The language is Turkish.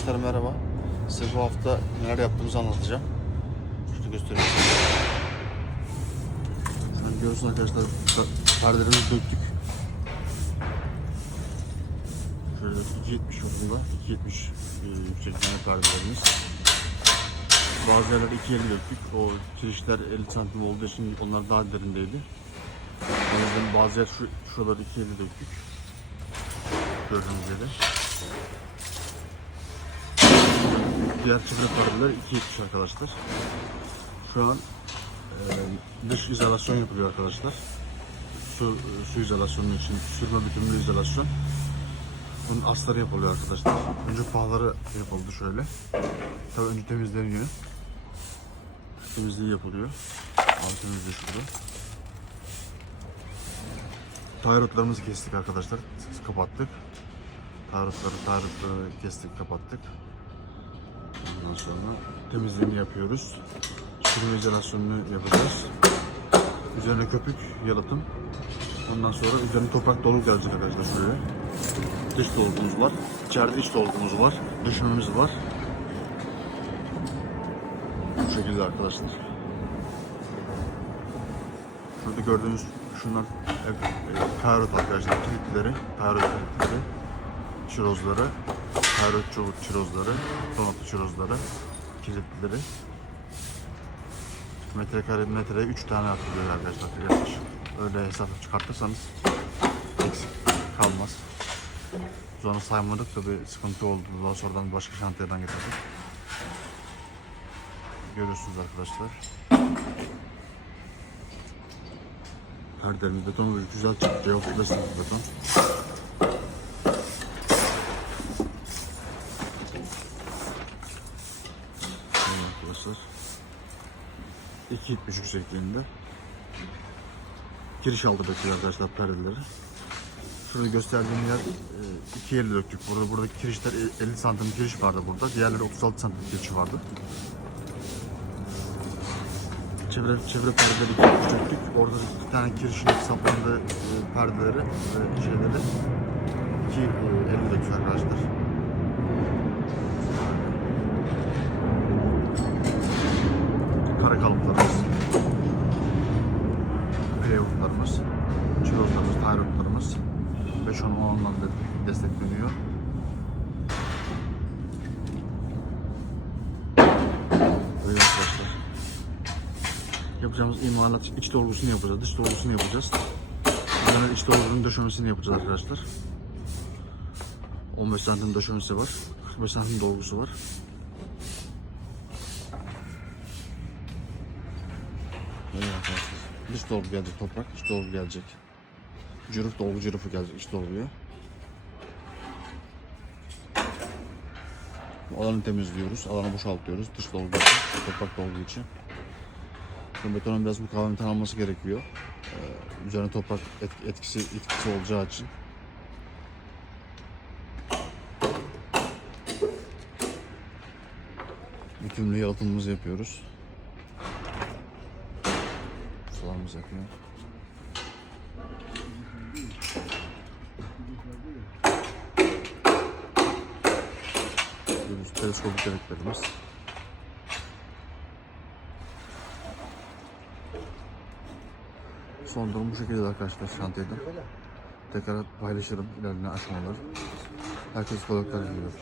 Arkadaşlar merhaba. Size bu hafta neler yaptığımızı anlatacağım. Şurada göstereyim size. An görüyorsunuz arkadaşlar per- perdelerimizi döktük. Şöyle 2.70 yolunda, 2.70 e, yüksekliğinde perdelerimiz. Bazı yerler 2.50 döktük. O kirişler 50 santim olduğu için onlar daha derindeydi. O bazı yer şu, şuraları 2.50 döktük. Gördüğünüz gibi. Diğer çifre perdeler 2.70 arkadaşlar. Şu an e, dış izolasyon yapılıyor arkadaşlar. Su, su izolasyonu için sürme bütünlüğü izolasyon. Bunun asları yapılıyor arkadaşlar. Önce pahları yapıldı şöyle. Tabii önce temizleniyor. Temizliği yapılıyor. Alt temizliği şurada. Tayrotlarımızı kestik arkadaşlar. Kapattık. Tayrotları, tayrotları kestik, kapattık. Ondan sonra temizliğini yapıyoruz. Sürme izolasyonunu yapacağız. Üzerine köpük, yalıtım. Ondan sonra üzerine toprak dolgu gelecek arkadaşlar şuraya. Dış dolgumuz var. İçeride iç dolgumuz var. Döşememiz var. Bu şekilde arkadaşlar. Şurada gördüğünüz şunlar e, e, karot arkadaşlar. Kilitleri, karot kilitleri, çirozları, çubuk çirozları, donatlı çirozları, kilitleri. Metrekare metreye 3 tane atılıyor arkadaşlar yaklaşık. Öyle hesap çıkartırsanız eksik kalmaz. Sonra saymadık tabi sıkıntı oldu. Daha sonradan başka şantiyeden getirdik. Görüyorsunuz arkadaşlar. Perdelerimiz beton güzel çıktı. Yok 5 santim beton. Şöyle arkadaşlar. 2.70 yüksekliğinde. Giriş aldı bekliyor arkadaşlar perdeleri. Şurada gösterdiğim yer e, iki yerli döktük. Burada buradaki kirişler 50 santim kiriş vardı burada. Diğerleri 36 santim kiriş vardı. Çevre, çevre perdeleri döktük. Orada bir tane kirişin saplandığı e, perdeleri şeyleri iki e, 50 döktük arkadaşlar. Plywoodlarımız. Çirozlarımız, tayrotlarımız. 5-10 olanlarla destekleniyor. Böyle arkadaşlar. Yapacağımız imalat iç dolgusunu yapacağız, dış dolgusunu yapacağız. Yani iç dolgunun döşemesini yapacağız arkadaşlar. 15 santim döşemesi var. 45 santim dolgusu var. Böyle arkadaşlar. Dış dolgu gelecek toprak, iç dolgu gelecek. Cırıf dolgu cırıfı gelecek iç dolguya. Bu Alanı temizliyoruz, alanı boşaltıyoruz dış dolgu için, toprak dolgu için. Şimdi betonun biraz mukavemetten alması gerekiyor. Ee, üzerine toprak et- etkisi etkisi olacağı için. Bütünlüğü yalıtımımızı yapıyoruz. Sularımız yakıyor. Görüyoruz teleskopik deliklerimiz. Son durum bu şekilde arkadaşlar şantiyede. Tekrar paylaşırım ilerleyen aşamaları. Herkes kolaylıklar diliyor.